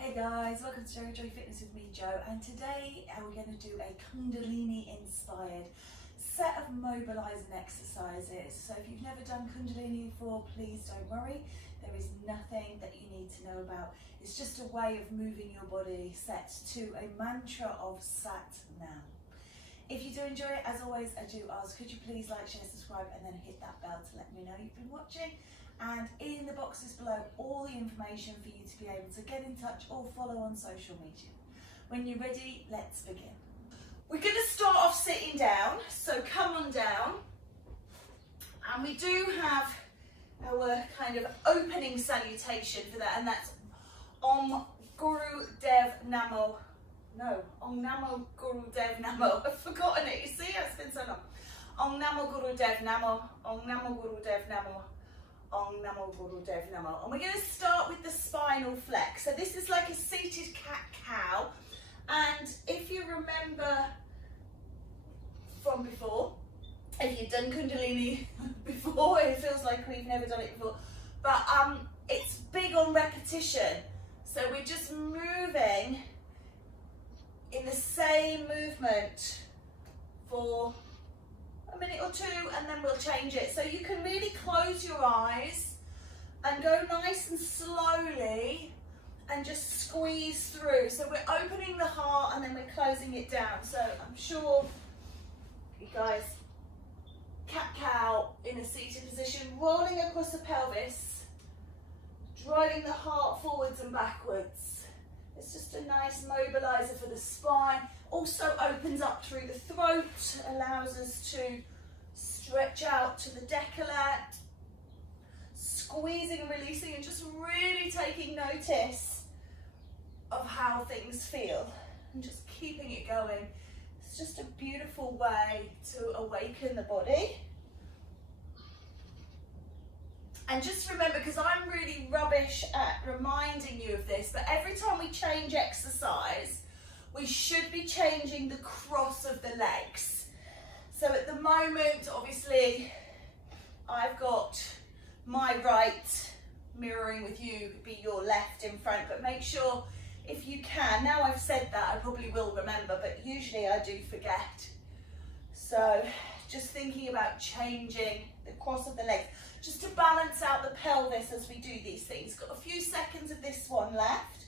Hey guys, welcome to JoeGa Fitness with me, Jo, and today we're going to do a Kundalini inspired set of mobilising exercises. So if you've never done Kundalini before, please don't worry. There is nothing that you need to know about. It's just a way of moving your body set to a mantra of Sat Nam. If you do enjoy it, as always, I do ask, could you please like, share, subscribe, and then hit that bell to let me know you've been watching. And in the boxes below, all the information for you to be able to get in touch or follow on social media. When you're ready, let's begin. We're going to start off sitting down, so come on down. And we do have our kind of opening salutation for that, and that's Om Guru Dev Namo. No, Om Namo Guru Dev Namo. I've forgotten it, you see, it's been so long. Om Namo Guru Dev Namo, Om Namo Guru Dev Namo. Om Namo Guru Dev Namo. And we're going to start with the spinal flex. So this is like a seated cat-cow. And if you remember from before, if you've done Kundalini before, it feels like we've never done it before. But it's big on repetition. So we're just moving in the same movement for a minute or two, and then we'll change it. So you can really close your eyes and go nice and slowly and just squeeze through. So we're opening the heart and then we're closing it down. So I'm sure you guys, cat-cow in a seated position, rolling across the pelvis, driving the heart forwards and backwards. It's just a nice mobilizer for the spine. Also opens up through the throat, allows us to stretch out to the décolleté, squeezing and releasing and just really taking notice of how things feel and just keeping it going. It's just a beautiful way to awaken the body. And just remember, because I'm really rubbish at reminding you of this, but every time we change exercise, we should be changing the cross of the legs. So at the moment, obviously, I've got my right mirroring with you, be your left in front, but make sure if you can, now I've said that, I probably will remember, but usually I do forget. So just thinking about changing the cross of the legs, just to balance out the pelvis as we do these things. Got a few seconds of this one left,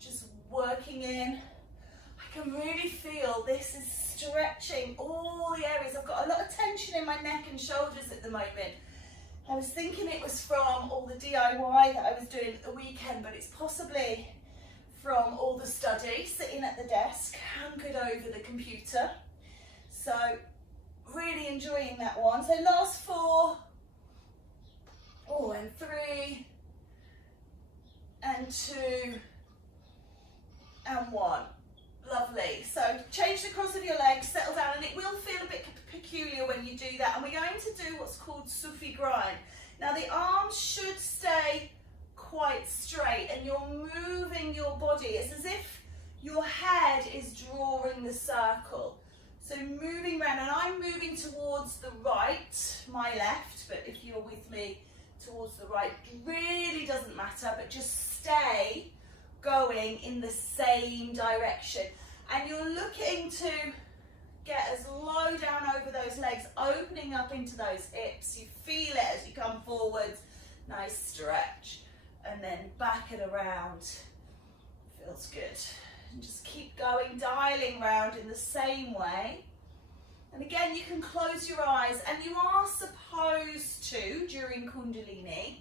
just working in. I can really feel this is stretching all the areas. I've got a lot of tension in my neck and shoulders at the moment. I was thinking it was from all the DIY that I was doing at the weekend, but it's possibly from all the study, sitting at the desk, hunkered over the computer. So really enjoying that one. So last 4, and 3, and 2, and 1. Lovely. So change the cross of your legs, settle down, and it will feel a bit peculiar when you do that. And we're going to do what's called Sufi grind. Now the arms should stay quite straight and you're moving your body. It's as if your head is drawing the circle. So moving around, and I'm moving towards the right, my left, but if you're with me towards the right, really doesn't matter, but just stay going in the same direction. And you're looking to get as low down over those legs, opening up into those hips. You feel it as you come forwards. Nice stretch. And then back and around. Feels good. And just keep going, dialing round in the same way. And again, you can close your eyes, and you are supposed to, during Kundalini,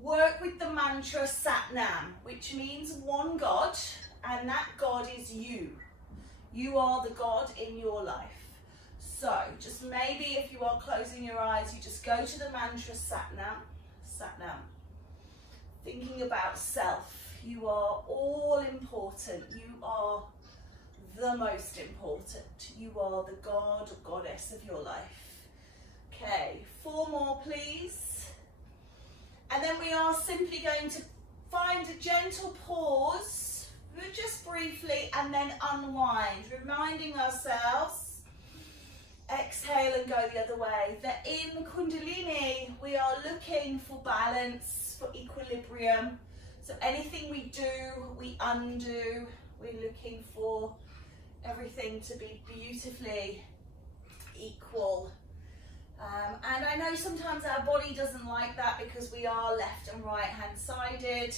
work with the mantra Sat Nam, which means one God, and that God is you. You are the God in your life. So just maybe if you are closing your eyes, you just go to the mantra Sat Nam, Sat Nam. Thinking about self. You are all important. You are the most important. You are the God or goddess of your life. Okay, 4 more please. And then we are simply going to find a gentle pause, just briefly, and then unwind, reminding ourselves, exhale and go the other way, that in Kundalini we are looking for balance, for equilibrium. So anything we do, we undo. We're looking for everything to be beautifully equal. And I know sometimes our body doesn't like that because we are left and right hand sided,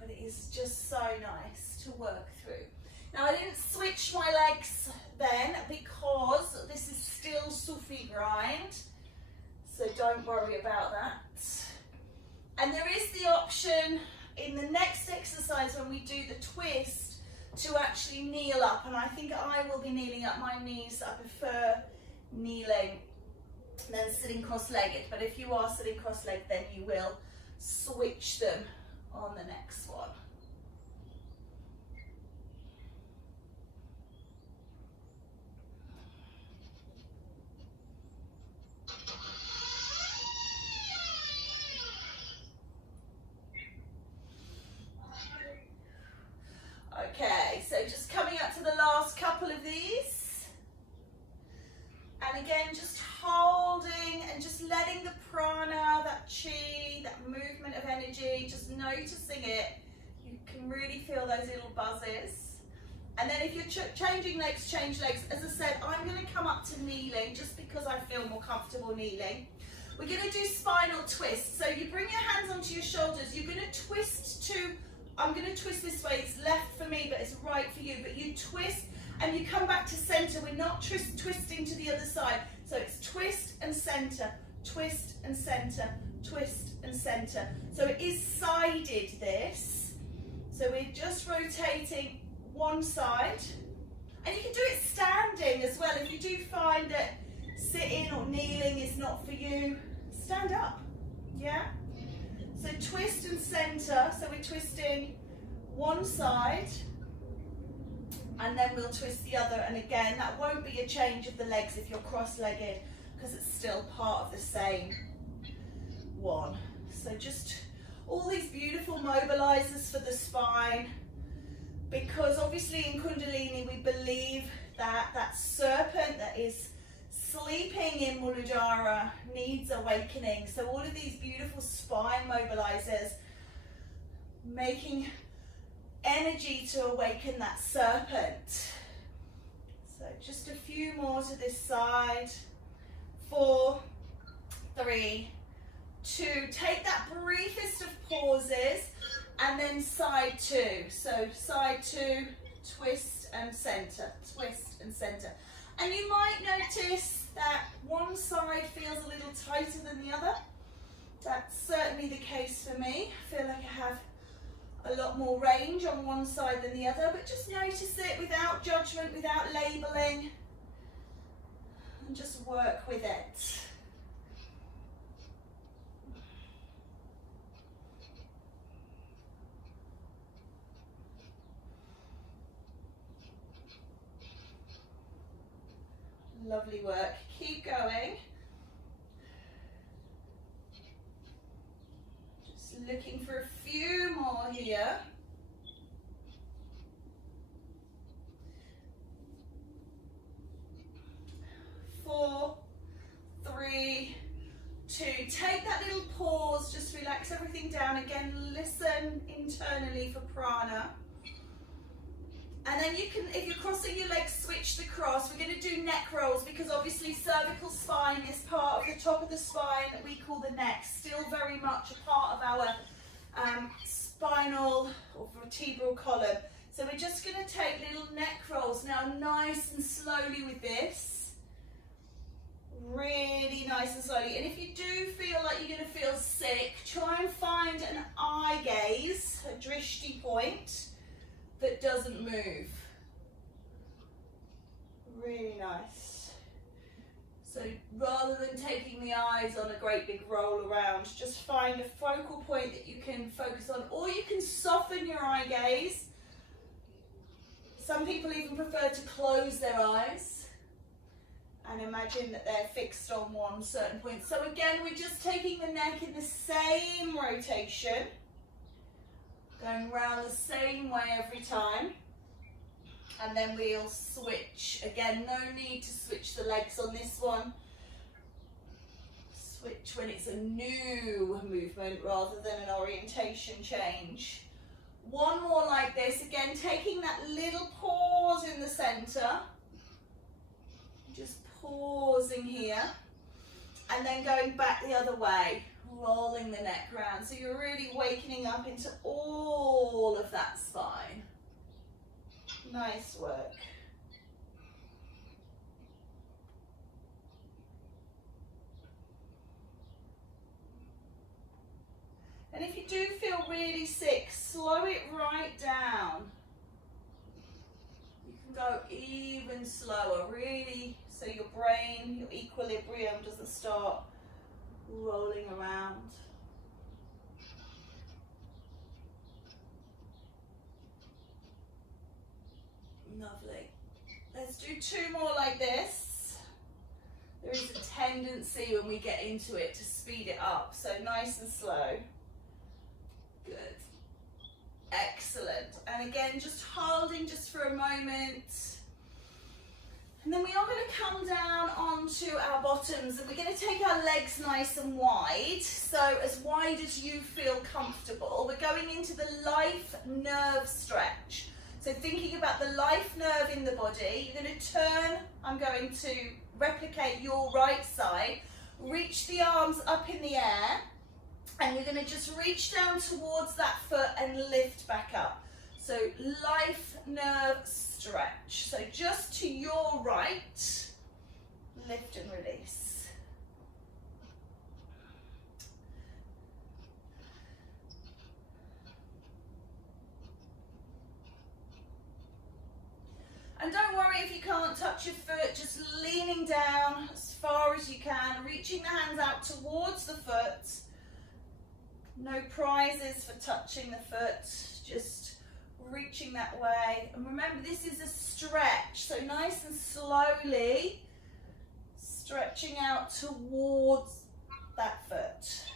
but it is just so nice to work through. Now I didn't switch my legs then because this is still Sufi grind, so don't worry about that. And there is the option in the next exercise when we do the twist to actually kneel up, and I think I will be kneeling up. My knees, I prefer kneeling than sitting cross-legged, but if you are sitting cross-legged then you will switch them on the next one. Okay, so just coming up to the last couple of these. And again, just holding and just letting the prana, that chi, that movement of energy, just noticing it. You can really feel those little buzzes. And then if you're changing legs, change legs. As I said, I'm going to come up to kneeling just because I feel more comfortable kneeling. We're going to do spinal twists. So you bring your hands onto your shoulders. You're going to twist to, I'm going to twist this way. It's left for me, but it's right for you. But you twist and you come back to center. We're not twisting to the other side. So it's twist and center, twist and center, twist and center. So it is sided, this. So we're just rotating one side. And you can do it standing as well. If you do find that sitting or kneeling is not for you, stand up, yeah? So twist and center. So we're twisting one side, and then we'll twist the other, and again that won't be a change of the legs if you're cross-legged because it's still part of the same one. So just all these beautiful mobilizers for the spine, because obviously in Kundalini we believe that that serpent that is sleeping in Muladhara needs awakening. So all of these beautiful spine mobilizers making energy to awaken that serpent. So just a few more to this side. 4, 3, 2. Take that briefest of pauses and then side 2. So side 2, twist and center, twist and center. And you might notice that one side feels a little tighter than the other. That's certainly the case for me. I feel like I have a lot more range on one side than the other, but just notice it without judgment, without labeling, and just work with it. Lovely work. Keep going. Just looking for a few more here. 4, 3, 2. Take that little pause, just relax everything down. Again, listen internally for prana. And then you can, if you're crossing your legs, switch the cross. We're going to do neck rolls because obviously cervical spine is part of the top of the spine that we call the neck. Still very much a part of our spinal or vertebral column. So we're just going to take little neck rolls now, nice and slowly with this. Really nice and slowly. And if you do feel like you're going to feel sick, try and find an eye gaze, a drishti point, that doesn't move. Really nice. So rather than taking the eyes on a great big roll around, just find a focal point that you can focus on, or you can soften your eye gaze. Some people even prefer to close their eyes and imagine that they're fixed on one certain point. So again, we're just taking the neck in the same rotation, going around the same way every time, and then we'll switch. Again, no need to switch the legs on this one. Switch when it's a new movement rather than an orientation change. One more like this, again taking that little pause in the center, just pausing here, and then going back the other way, rolling the neck round. So you're really wakening up into all of that spine. Nice work. And if you do feel really sick, slow it right down. You can go even slower, really, so your brain, your equilibrium doesn't start rolling around. Lovely. Let's do 2 more like this. There is a tendency when we get into it to speed it up, so nice and slow. Good. Excellent. And again, just holding just for a moment. And then we are going to come down onto our bottoms and we're going to take our legs nice and wide. So as wide as you feel comfortable. We're going into the life nerve stretch. So thinking about the life nerve in the body, you're going to turn, I'm going to replicate your right side, reach the arms up in the air, and you're going to just reach down towards that foot and lift back up. So life nerve stretch. So just to your right, lift and release. And don't worry if you can't touch your foot, just leaning down as far as you can, reaching the hands out towards the foot. No prizes for touching the foot, just reaching that way. And remember, this is a stretch, so nice and slowly stretching out towards that foot.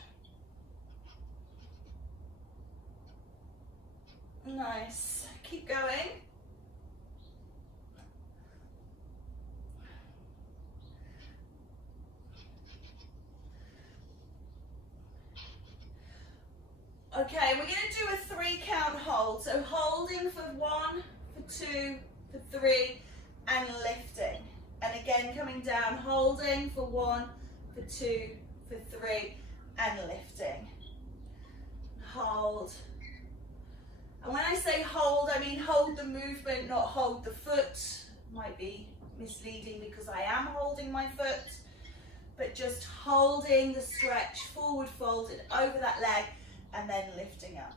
Nice. Keep going. Okay, we're going to do a 3 count hold. So holding for 1, for 2, for 3, and lifting. And again, coming down, holding for 1, for 2, for 3, and lifting. Hold. And when I say hold, I mean hold the movement, not hold the foot. Might be misleading because I am holding my foot, but just holding the stretch, forward folded over that leg, and then lifting up.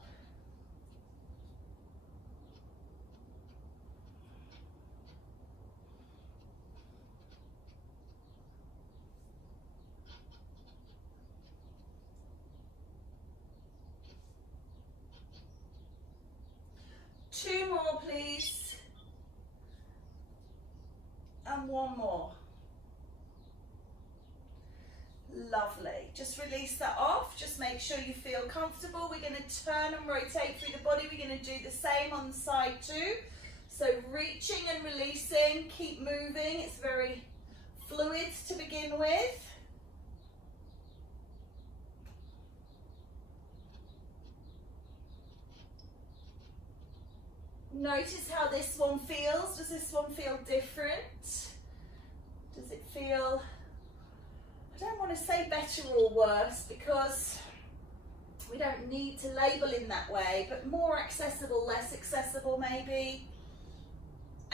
Two more, please. And one more. Lovely. Just release that off. Just make sure you feel comfortable. We're going to turn and rotate through the body. We're going to do the same on the side too. So reaching and releasing. Keep moving. It's very fluid to begin with. Notice how this one feels. Does this one feel different? Does it feel, I don't want to say better or worse because we don't need to label in that way, but more accessible, less accessible maybe.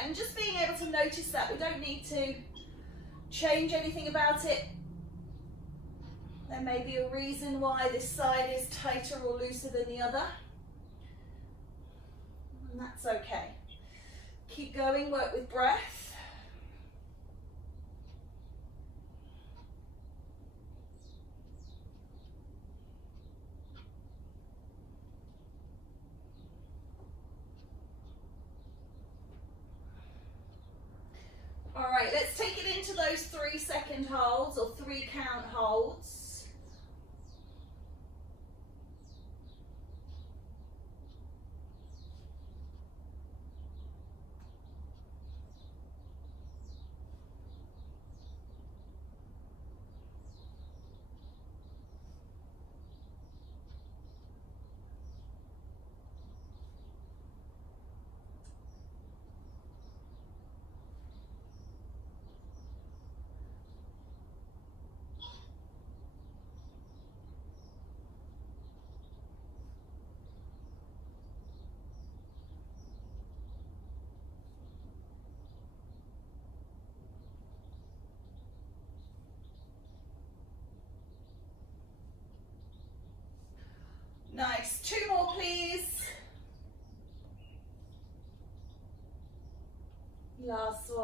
And just being able to notice that, we don't need to change anything about it. There may be a reason why this side is tighter or looser than the other. And that's okay. Keep going, work with breath. All right, let's take it into those 3-second holds or 3 count holds.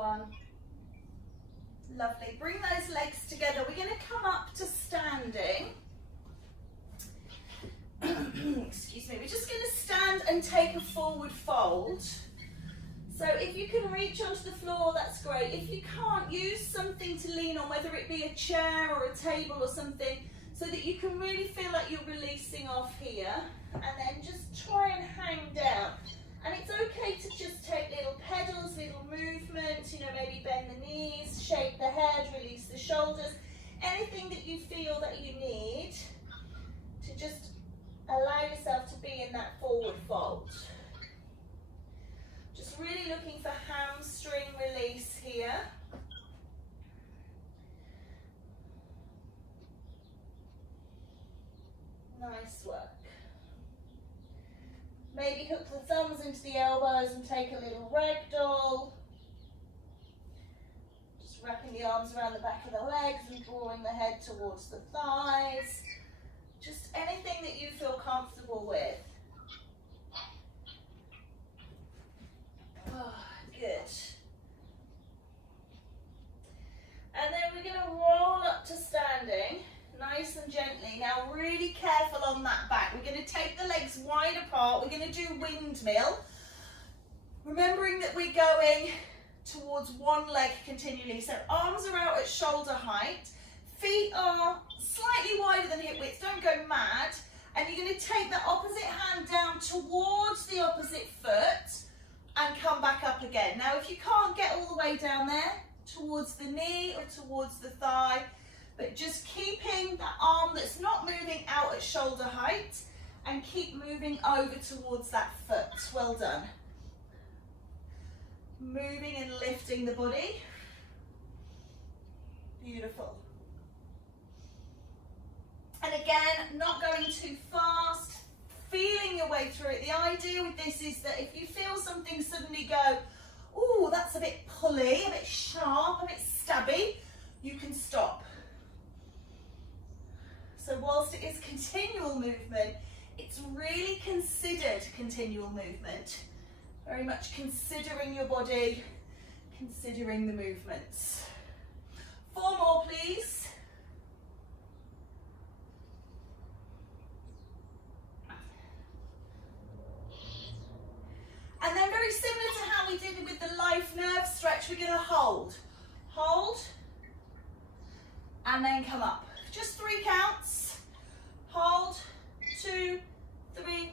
one. Lovely. Bring those legs together. We're going to come up to standing. Excuse me. We're just going to stand and take a forward fold. So if you can reach onto the floor, that's great. If you can't, use something to lean on, whether it be a chair or a table or something, so that you can really feel like you're releasing off here. And then just try and hang down. And it's okay to just take little pedals, little movements, you know, maybe bend the knees, shake the head, release the shoulders. Anything that you feel that you need to just allow yourself to be in that forward fold. Just really looking for hamstring release here. Nice work. Maybe hook the thumbs into the elbows and take a little ragdoll. Just wrapping the arms around the back of the legs and drawing the head towards the thighs. Just anything that you feel comfortable with. Oh, good. And then we're going to roll up to standing. Nice and gently. Now really careful on that back. We're going to take the legs wide apart. We're going to do windmill. Remembering that we're going towards one leg continually. So arms are out at shoulder height. Feet are slightly wider than hip width. Don't go mad. And you're going to take the opposite hand down towards the opposite foot and come back up again. Now if you can't get all the way down there, towards the knee or towards the thigh, but just keeping the arm that's not moving out at shoulder height and keep moving over towards that foot. Well done. Moving and lifting the body. Beautiful. And again, not going too fast, feeling your way through it. The idea with this is that if you feel something suddenly go, oh, that's a bit pulley, a bit sharp, a bit stabby, you can stop. So whilst it is continual movement, it's really considered continual movement. Very much considering your body, considering the movements. 4 more, please. And then very similar to how we did with the life nerve stretch, we're going to hold. Hold. And then come up. Just 3 counts. Hold, 2, 3,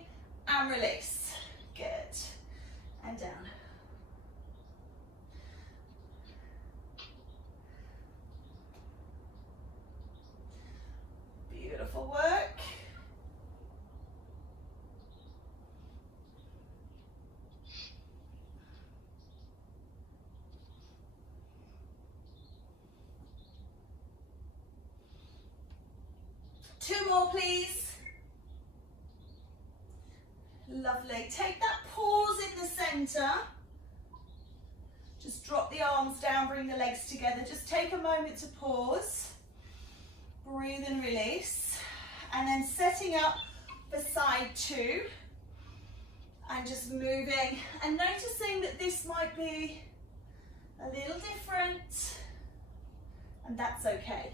and release. Good. And down. Beautiful work. Two more, please. Lovely. Take that pause in the center. Just drop the arms down, bring the legs together. Just take a moment to pause. Breathe and release. And then setting up for side 2. And just moving and noticing that this might be a little different. And that's okay.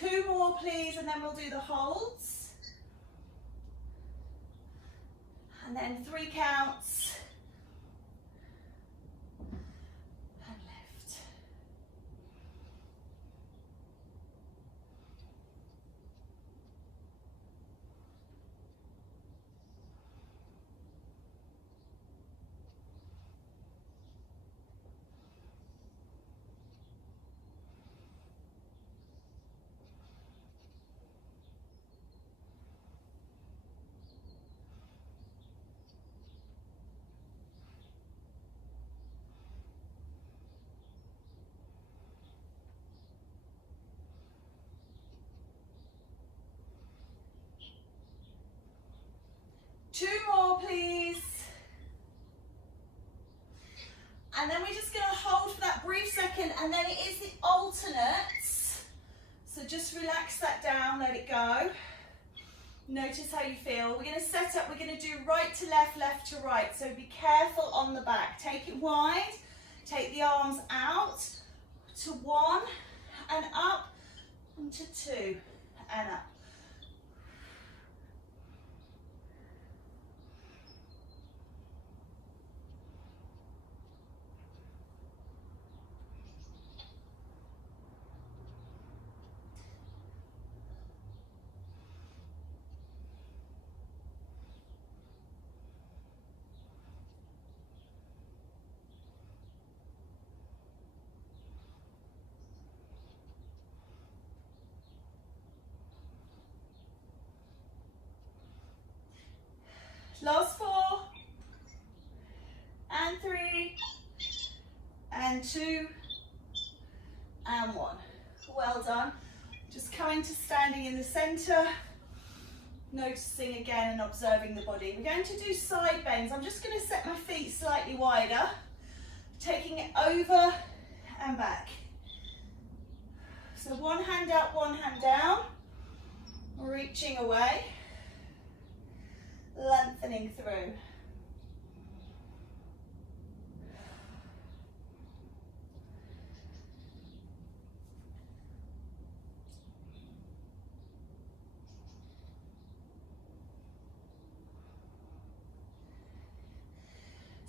Two more, please, and then we'll do the holds. And then 3 counts. And lift. 2 more, please. And then we're just going to hold for that brief second, and then it is the alternates. So just relax that down, let it go. Notice how you feel. We're going to set up, we're going to do right to left, left to right. So be careful on the back. Take it wide, take the arms out to 1 and up, and to 2 and up. Last 4, and 3, and 2, and 1. Well done. Just coming to standing in the center, noticing again and observing the body. We're going to do side bends. I'm just going to set my feet slightly wider, taking it over and back. So one hand up, one hand down, reaching away. Lengthening through.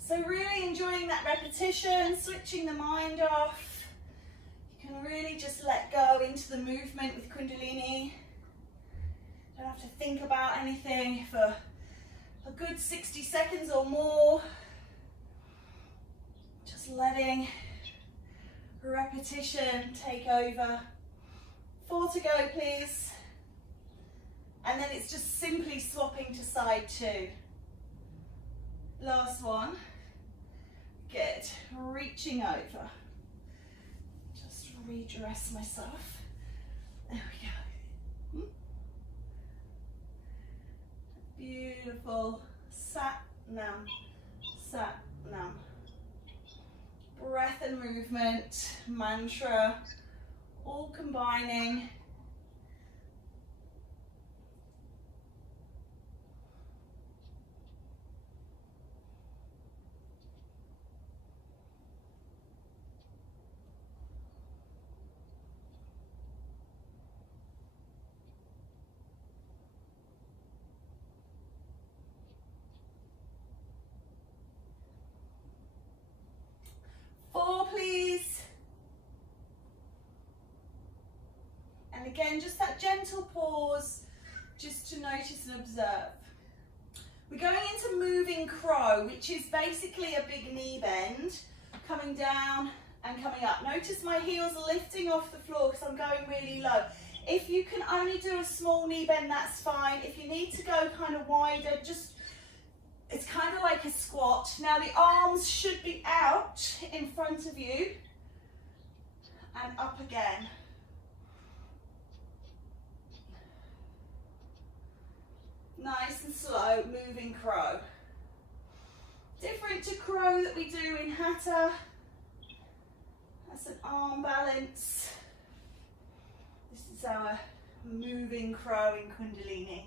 So really enjoying that repetition, switching the mind off. You can really just let go into the movement with Kundalini. Don't have to think about anything for a good 60 seconds or more. Just letting repetition take over. 4 to go, please. And then it's just simply swapping to side 2. Last one. Good. Reaching over. Just redress myself. There we go. Beautiful. Sat Nam. Sat Nam. Breath and movement, mantra, all combining. Please. And again, just that gentle pause, just to notice and observe. We're going into moving crow, which is basically a big knee bend, coming down and coming up. Notice my heels are lifting off the floor because I'm going really low. If you can only do a small knee bend, that's fine. If you need to go kind of wider, just it's kind of like a squat. Now the arms should be out in front of you and up again. Nice and slow, moving crow. Different to crow that we do in Hatha. That's an arm balance. This is our moving crow in Kundalini.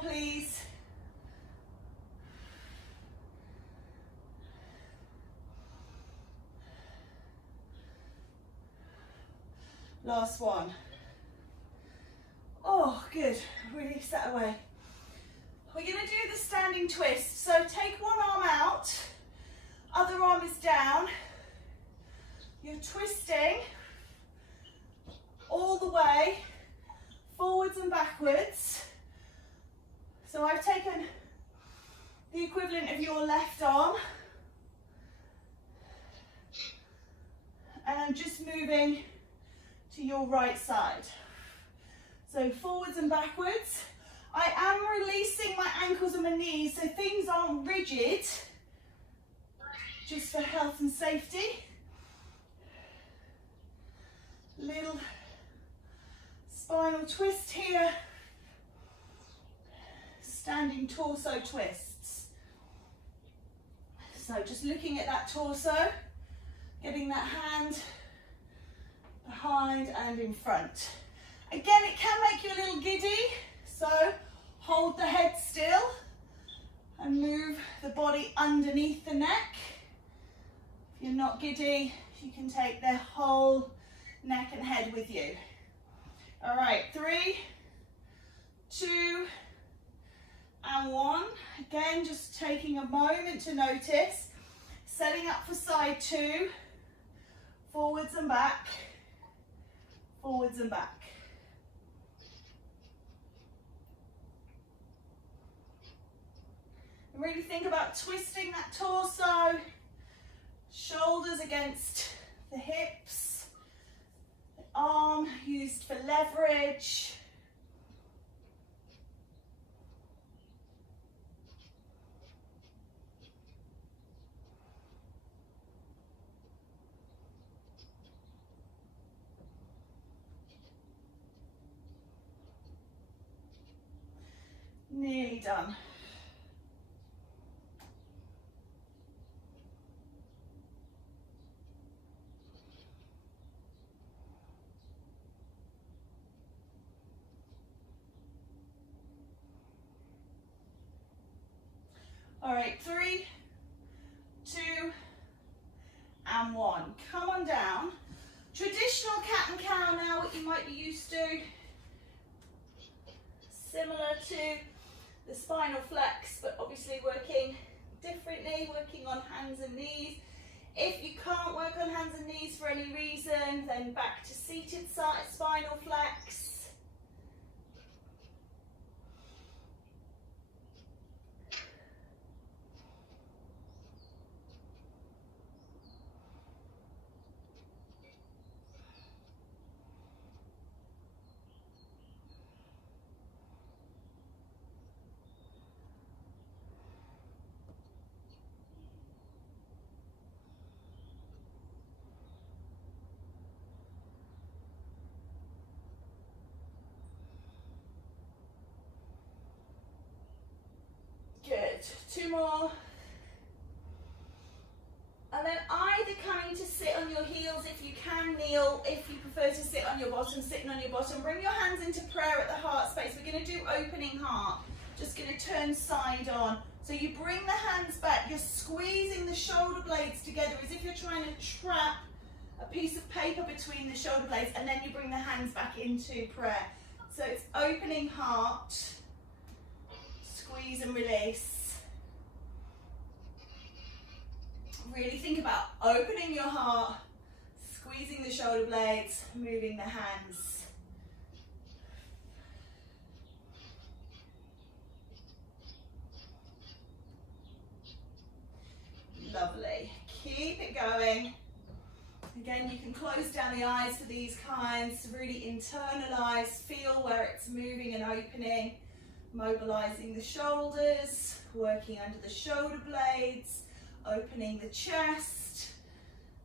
Please. Last one. Oh, good. Release that away. We're going to do the standing twist. So take one arm out, other arm is down, taken the equivalent of your left arm, and I'm just moving to your right side. So forwards and backwards. I am releasing my ankles and my knees so things aren't rigid, just for health and safety. Little spinal twist here. Standing torso twists. So just looking at that torso, getting that hand behind and in front. Again, it can make you a little giddy, so hold the head still and move the body underneath the neck. If you're not giddy, you can take the whole neck and head with you. All right, 3, 2, and 1. Again, just taking a moment to notice. Setting up for side 2, forwards and back, forwards and back. And really think about twisting that torso, shoulders against the hips, the arm used for leverage. Nearly done. All right, 3, 2, and 1. Come on down. Traditional cat and cow now, what you might be used to. Similar to the spinal flex, but obviously working differently, working on hands and knees. If you can't work on hands and knees for any reason, then back to seated side spinal flex. Good, 2 more. And then either coming to sit on your heels if you can, kneel. If you prefer to sit on your bottom, sitting on your bottom. Bring your hands into prayer at the heart space. We're going to do opening heart. Just going to turn side on. So you bring the hands back. You're squeezing the shoulder blades together as if you're trying to trap a piece of paper between the shoulder blades, and then you bring the hands back into prayer. So it's opening heart. Squeeze and release. Really think about opening your heart, squeezing the shoulder blades, moving the hands. Lovely. Keep it going. Again, you can close down the eyes for these kinds to really internalize, feel where it's moving and opening. Mobilizing the shoulders, working under the shoulder blades, opening the chest,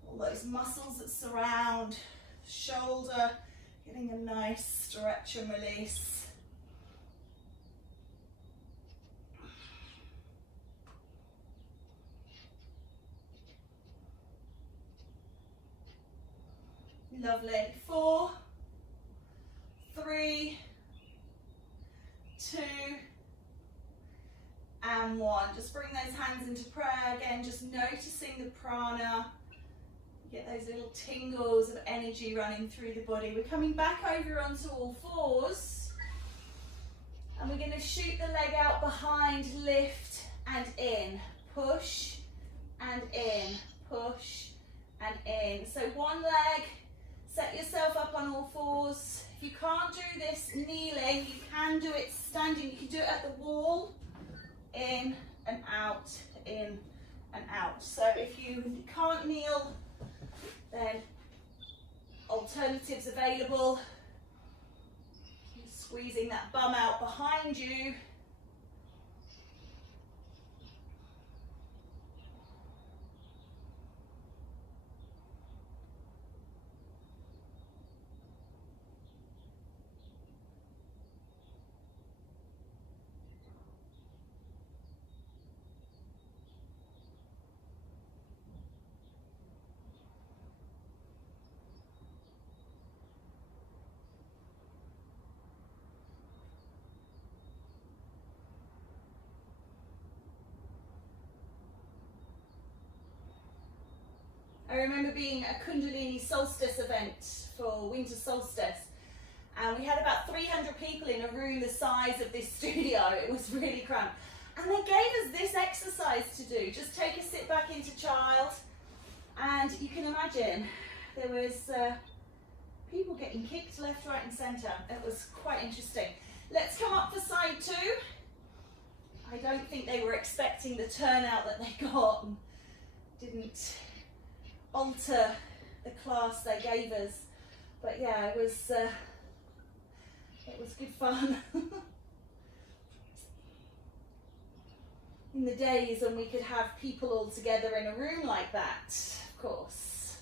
all those muscles that surround the shoulder, getting a nice stretch and release. Lovely. 4, 3, 2, and 1. Just bring those hands into prayer again, just noticing the prana. Get those little tingles of energy running through the body. We're coming back over onto all fours, and we're going to shoot the leg out behind, lift and in, push and in, push and in. So one leg, set yourself up on all fours. If you can't do this kneeling, you can do it standing. You can do it at the wall out. So if you can't kneel, then alternatives available. Squeezing that bum out behind you. I remember being at a Kundalini solstice event for winter solstice, and we had about 300 people in a room the size of this studio. It was really cramped. And they gave us this exercise to do. Just take a sit back into child, and you can imagine there was people getting kicked left, right and centre. It was quite interesting. Let's come up for side two. I don't think they were expecting the turnout that they got, and didn't alter the class they gave us, but yeah, it was good fun. In the days when we could have people all together in a room like that, of course.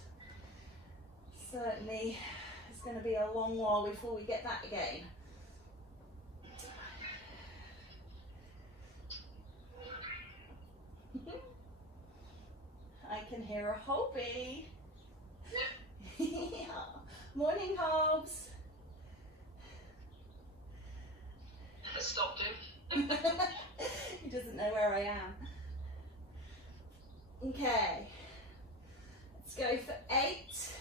Certainly, it's going to be a long while before we get that again. I can hear a Hobie. Yeah. Morning, Hobbs. I stopped him. He doesn't know where I am. Okay. Let's go for 8,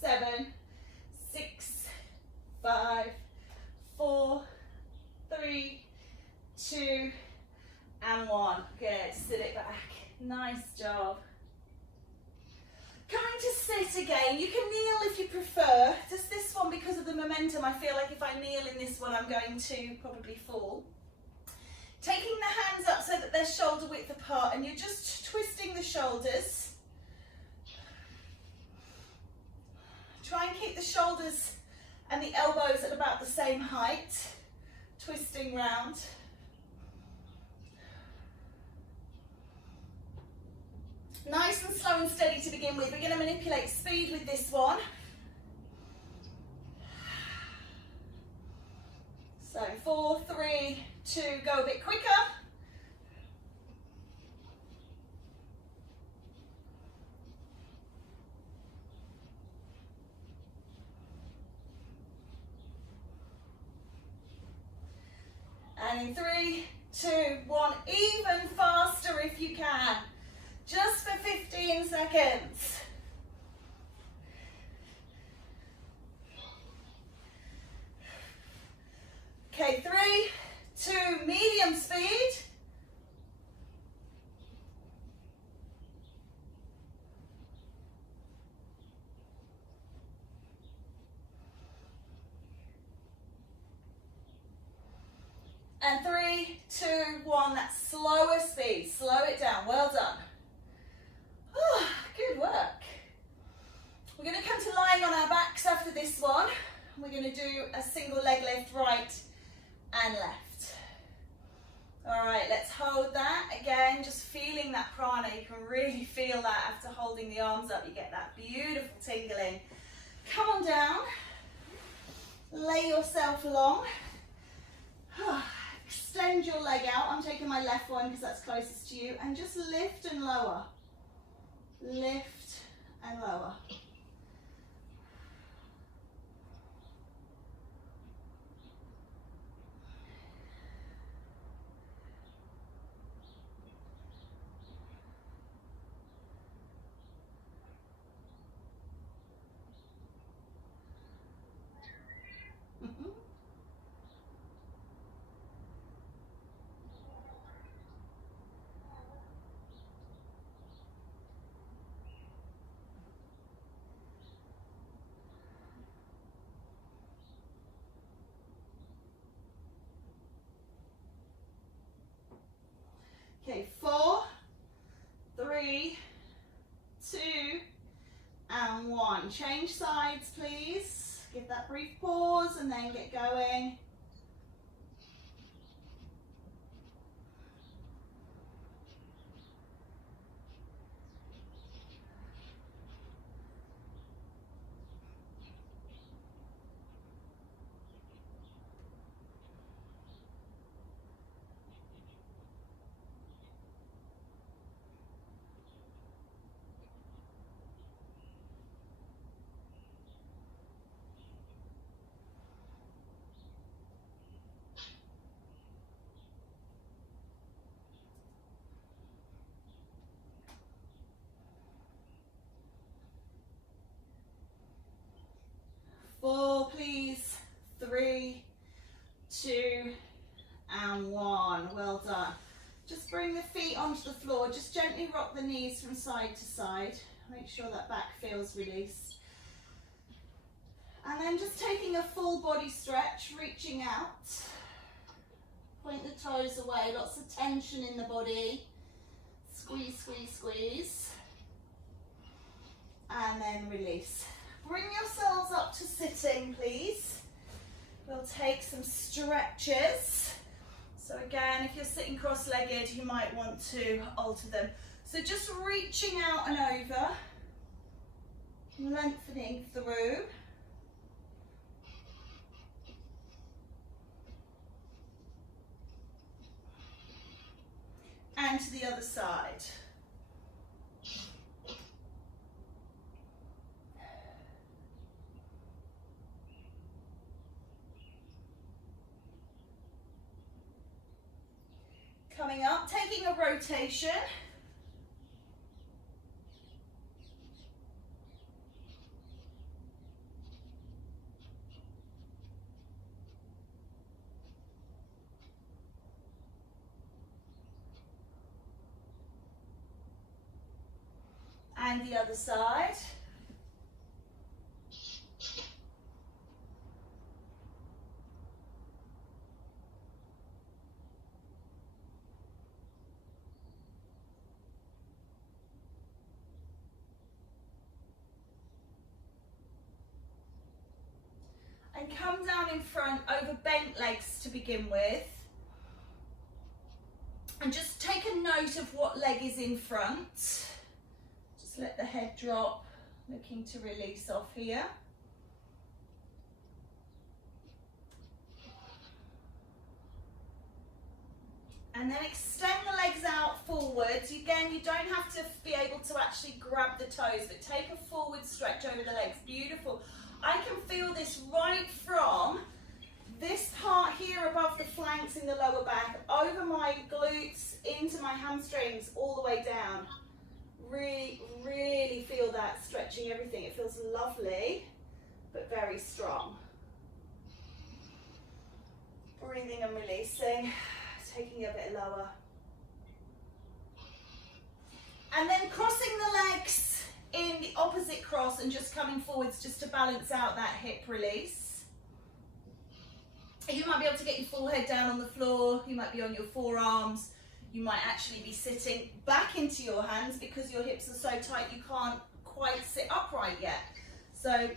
7, 6, 5, 4, 3, 2, and 1. Good. Sit it back. Nice job. Going to sit again. You can kneel if you prefer. Just this one, because of the momentum, I feel like if I kneel in this one, I'm going to probably fall. Taking the hands up so that they're shoulder width apart, and you're just twisting the shoulders. Try and keep the shoulders and the elbows at about the same height. Twisting round. Nice and slow and steady to begin with. We're going to manipulate speed with this one. So 4, 3, 2, go a bit quicker. And in 3, 2, 1, even faster if you can. Just for 15 seconds. Okay, 3, 2, medium speed. And 3, 2, 1, that's slower speed. Slow it down, well done. Oh, good work. We're going to come to lying on our backs after this one. We're going to do a single leg lift, right and left. All right, let's hold that. Again, just feeling that prana. You can really feel that after holding the arms up. You get that beautiful tingling. Come on down. Lay yourself long. Extend your leg out. I'm taking my left one because that's closest to you. And just lift and lower. Lift and lower. Okay, 4, 3, change sides, please. Give that brief pause and then get going. Four, please. 3, 2, and 1. Well done. Just bring the feet onto the floor. Just gently rock the knees from side to side. Make sure that back feels released. And then just taking a full body stretch, reaching out. Point the toes away. Lots of tension in the body. Squeeze, squeeze, squeeze. And then release. Bring yourselves up to sitting, please. We'll take some stretches. So again, if you're sitting cross-legged, you might want to alter them. So just reaching out and over, lengthening through. And to the other side. Coming up, taking a rotation. And the other side. And come down in front over bent legs to begin with. And just take a note of what leg is in front. Just let the head drop, looking to release off here. And then extend the legs out forwards. Again, you don't have to be able to actually grab the toes, but take a forward stretch over the legs. Beautiful. I can feel this right from this part here above the flanks in the lower back, over my glutes, into my hamstrings, all the way down. Really, really feel that stretching everything. It feels lovely, but very strong. Breathing and releasing, taking it a bit lower. And then crossing the legs in the opposite cross and just coming forwards just to balance out that hip release. You might be able to get your forehead down on the floor, you might be on your forearms, you might actually be sitting back into your hands because your hips are so tight you can't quite sit upright yet. So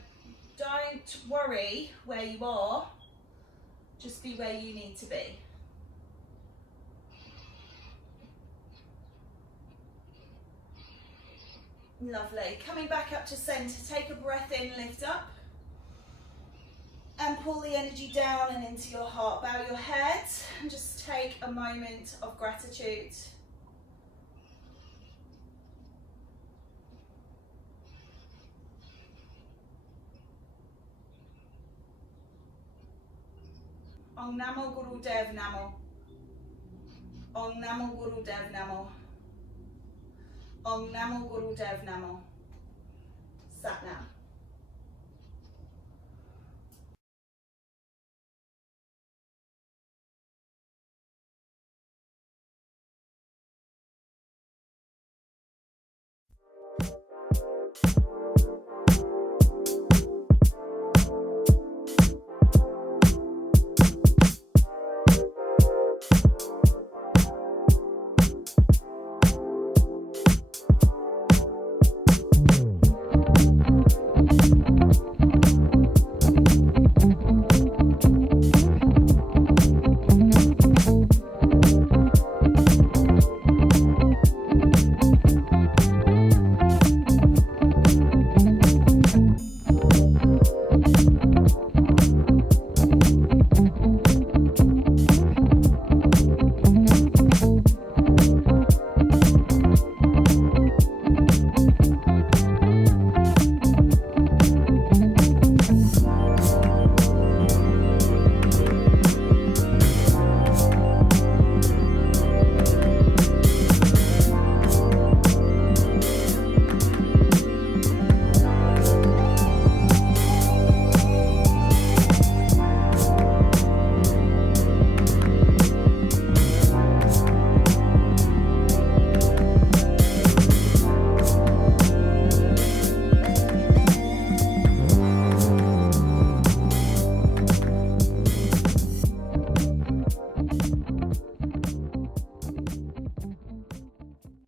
don't worry where you are, just be where you need to be. Lovely. Coming back up to centre, take a breath in, lift up. And pull the energy down and into your heart. Bow your head and just take a moment of gratitude. Om Namo Guru Dev Namo. Om Namo Guru Dev Namo. Om Namo Guru Dev Namo. Sat Nam.